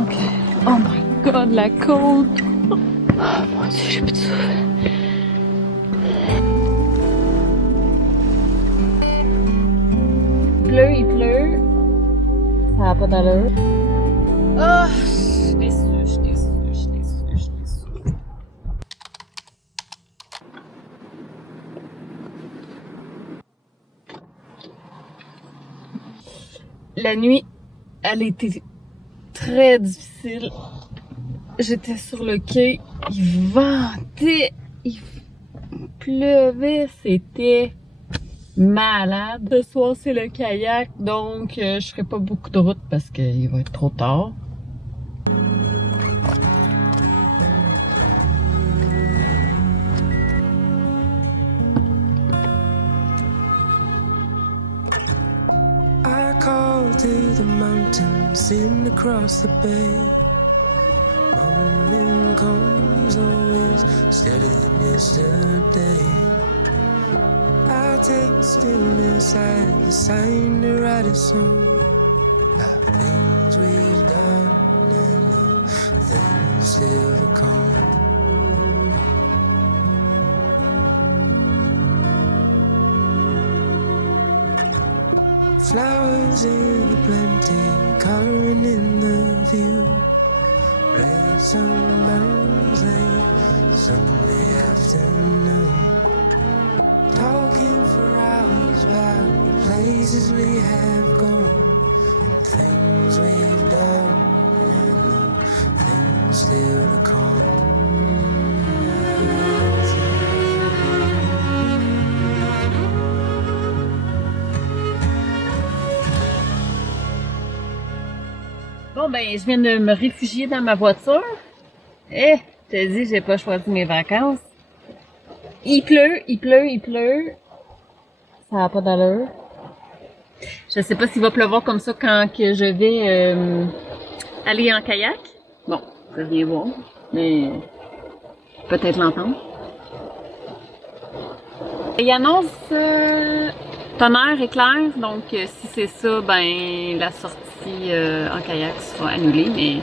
Ok. Oh my god, la côte! Oh mon dieu, j'ai plus de souffle. Il pleut. Ça n'a pas d'allure. Oh, je suis déçue. La nuit, elle était très difficile. J'étais sur le quai, il ventait, il pleuvait, c'était malade. Ce soir, c'est le kayak, donc je ferai pas beaucoup de route parce qu'il va être trop tard. I call to the mountains, sitting across the bay. Morning comes always steadier than yesterday. I take the stillness as a sign to write a song about things we've done and the things still to come. Flowers in the plenty, coloring in the view. Red sunburns late Sunday afternoon. Talking for hours about the places we have gone and things we've done and the things still to come. Bon ben, je viens de me réfugier dans ma voiture. Eh, je te dis, j'ai pas choisi mes vacances. Il pleut. Ça n'a pas d'allure. Je sais pas s'il va pleuvoir comme ça quand que je vais aller en kayak. Bon, je vais rien voir, mais peut-être l'entendre. Il annonce tonnerre éclair, donc si c'est ça, ben la sortie en kayak sera annulée, mais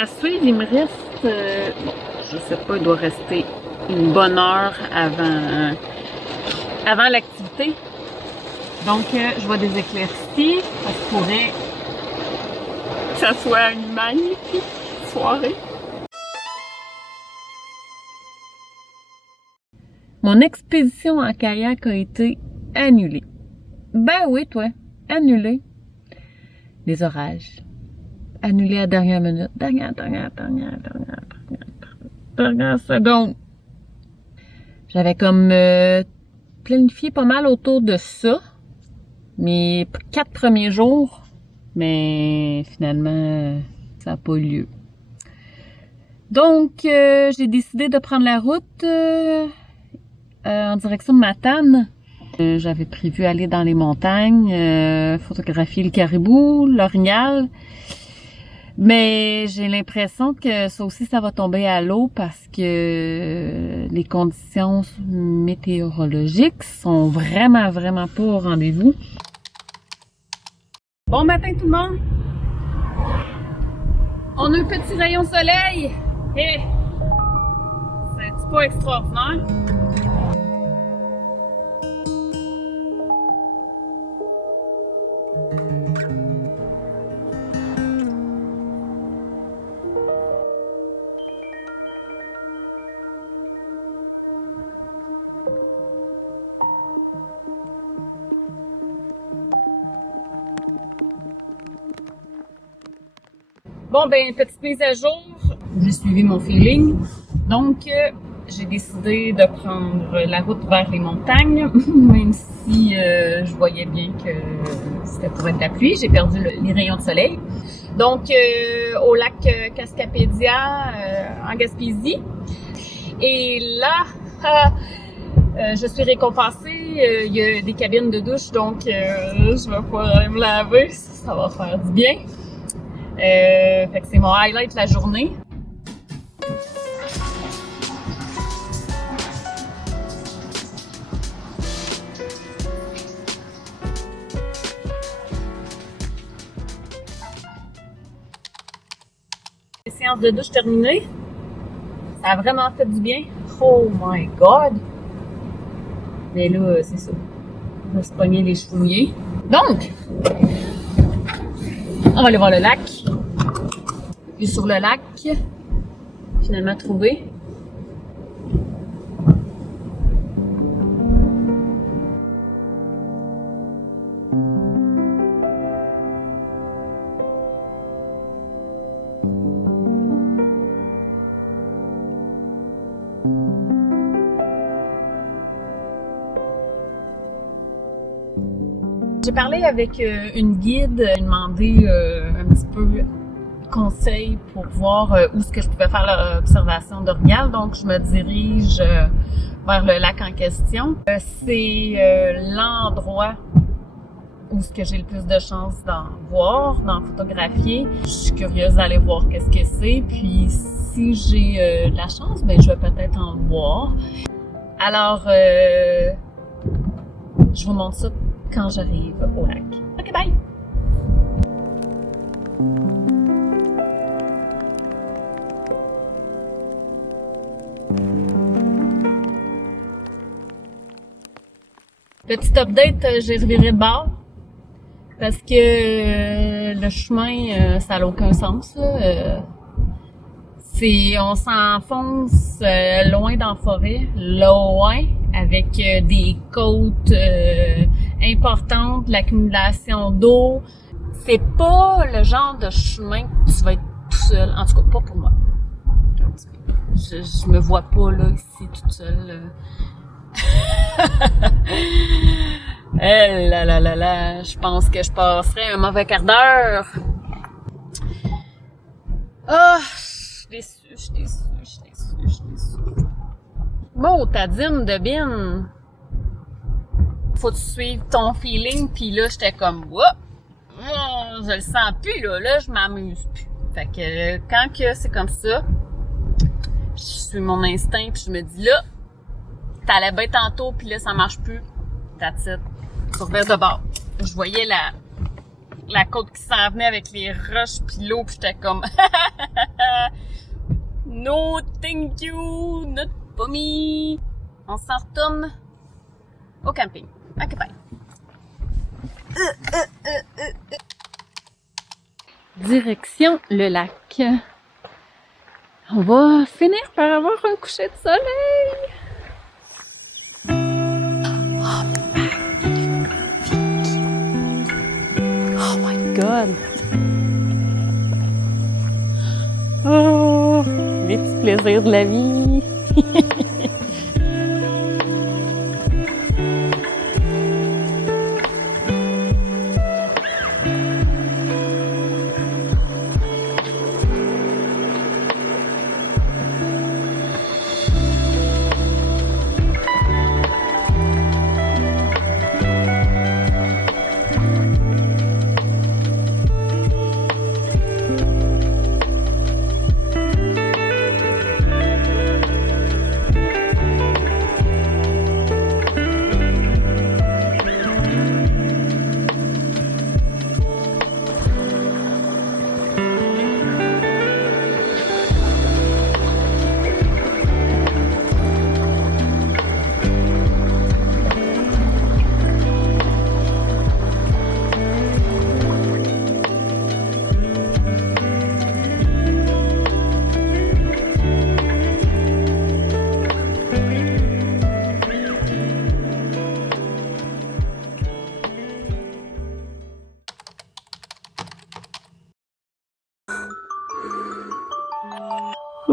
à suivre, il me reste, bon, je sais pas, il doit rester une bonne heure avant l'activité. Donc, je vois des éclaircies, ça se pourrait que ça soit une magnifique soirée. Mon expédition en kayak a été annulée. Ben oui, toi, annulée. Les orages. Annulé à la dernière minute. Dernière seconde. J'avais comme planifié pas mal autour de ça. Mes 4 premiers jours. Mais finalement, ça n'a pas eu lieu. Donc, j'ai décidé de prendre la route en direction de Matane. J'avais prévu aller dans les montagnes, photographier le caribou, l'orignal. Mais j'ai l'impression que ça aussi, ça va tomber à l'eau parce que les conditions météorologiques sont vraiment pas au rendez-vous. Bon matin tout le monde! On a un petit rayon soleil! Et c'est pas extraordinaire. Bon, ben, petite mise à jour. J'ai suivi mon feeling. Donc, j'ai décidé de prendre la route vers les montagnes, même si je voyais bien que c'était pour être de la pluie. J'ai perdu les rayons de soleil. Donc, au lac Cascapédia, en Gaspésie. Et là, je suis récompensée. Il y a des cabines de douche, donc je vais pouvoir aller me laver. Ça va faire du bien. Fait que c'est mon highlight de la journée. Les séances de douche terminées. Ça a vraiment fait du bien. Oh my god! Mais là, c'est ça. On va se pogner les cheveux mouillés. Donc, on va aller voir le lac. Puis sur le lac, finalement trouvé. J'ai parlé avec une guide, demandé un petit peu conseil pour voir où est-ce que je pouvais faire l'observation d'Orgal. Donc, je me dirige vers le lac en question. C'est l'endroit où est-ce que j'ai le plus de chances d'en voir, d'en photographier. Je suis curieuse d'aller voir qu'est-ce que c'est. Puis, si j'ai de la chance, ben je vais peut-être en voir. Alors, je vous montre ça quand j'arrive au lac. Ok, bye! Petit update, j'ai reviré de bord parce que le chemin, ça n'a aucun sens. On s'enfonce loin dans la forêt, loin, avec des côtes importantes, l'accumulation d'eau. C'est pas le genre de chemin que tu vas être tout seul, en tout cas pas pour moi. Je me vois pas là ici toute seule. Je pense que je passerais un mauvais quart d'heure. Ah, je suis déçue. Bon, ta dîme de bin. Faut que tu suives ton feeling, pis là, j'étais comme, wouah, je le sens plus, là, je m'amuse plus. Fait que quand que c'est comme ça, je suis mon instinct, puis je me dis, là, t'allais bien tantôt, puis là, ça marche plus. That's it. Tu revers de bord. Je voyais la côte qui s'en venait avec les roches pis l'eau, pis j'étais comme no thank you, not for me. On s'en retourne au camping. Ok, bye. Direction le lac. On va finir par avoir un coucher de soleil. Oh my god! Oh! Les petits plaisirs de la vie!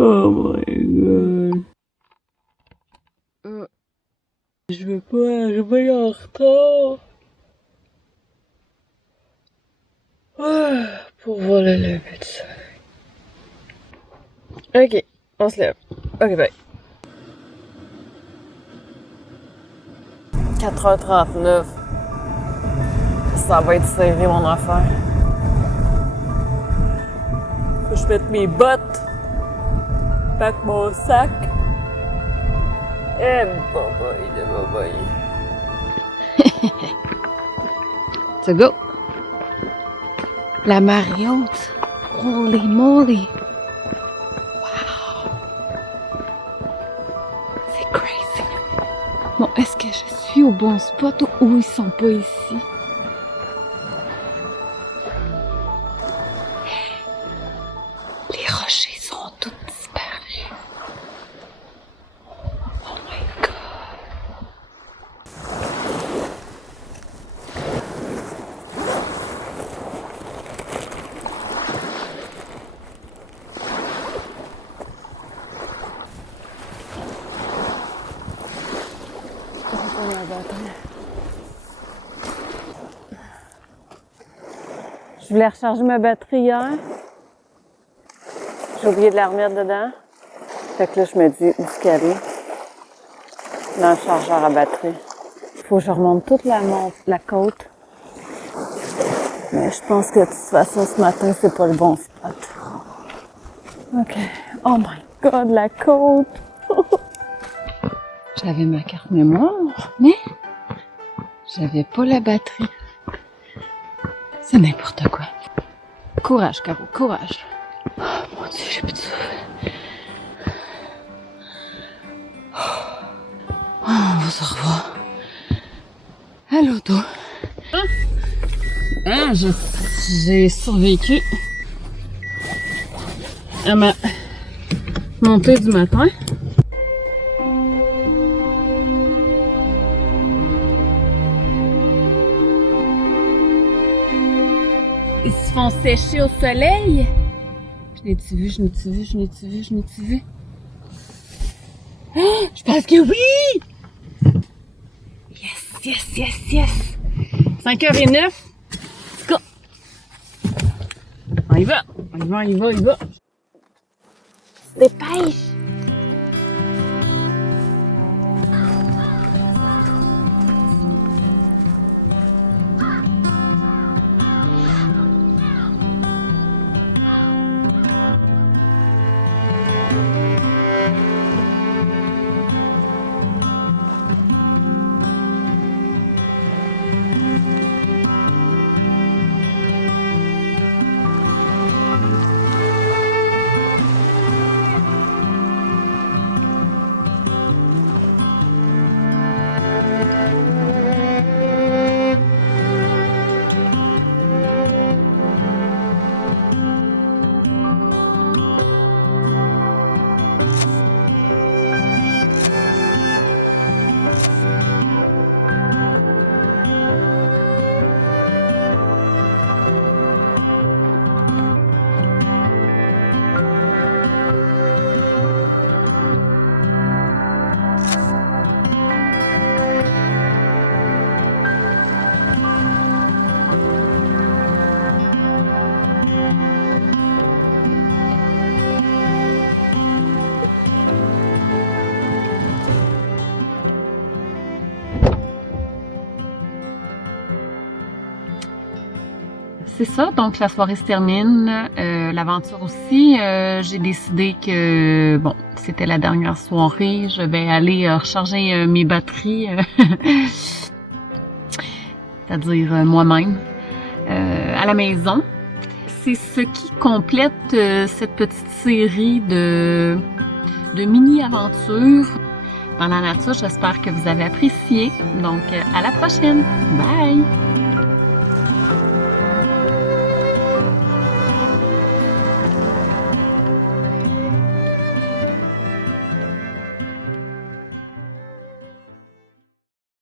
Oh my god. Je veux pas arriver en retard. Pour voir le lever du soleil. Ok, on se lève. Ok, bye. 4h39. Ça va être serré mon affaire. Faut que je mette mes bottes. Pack mon sac. Eh, bye-bye. To go. La marée haute. Holy moly. Bon, est-ce que je suis au bon spot ou ils sont pas ici? Les rochers sont tous disparus. Oh my God. Je voulais recharger ma batterie hier. J'ai oublié de la remettre dedans. Fait que là, je me dis où est-ce qu'elle est. Dans le chargeur à batterie. Faut que je remonte toute la côte. Mais je pense que de toute façon, ce matin, c'est pas le bon spot. OK. Oh my God, la côte! J'avais ma carte mémoire, mais j'avais pas la batterie. C'est n'importe quoi. Courage, Caro, courage. Oh mon Dieu, j'ai plus de souffle. Oh, on va se revoir à l'auto. Ah, j'ai survécu à ma montée du matin. Ils se font sécher au soleil. Je n'ai-tu vu, je n'ai-tu vu, je n'ai-tu vu, je n'ai-tu vu. Oh, je pense que oui! Yes, yes, yes, yes! 5h09. Let's go! On y va! On y va, on y va, on y va! Dépêche! C'est ça, donc la soirée se termine, l'aventure aussi. J'ai décidé que, bon, c'était la dernière soirée, je vais aller recharger mes batteries, c'est-à-dire moi-même, à la maison. C'est ce qui complète cette petite série de mini-aventures dans la nature. J'espère que vous avez apprécié. Donc, à la prochaine! Bye!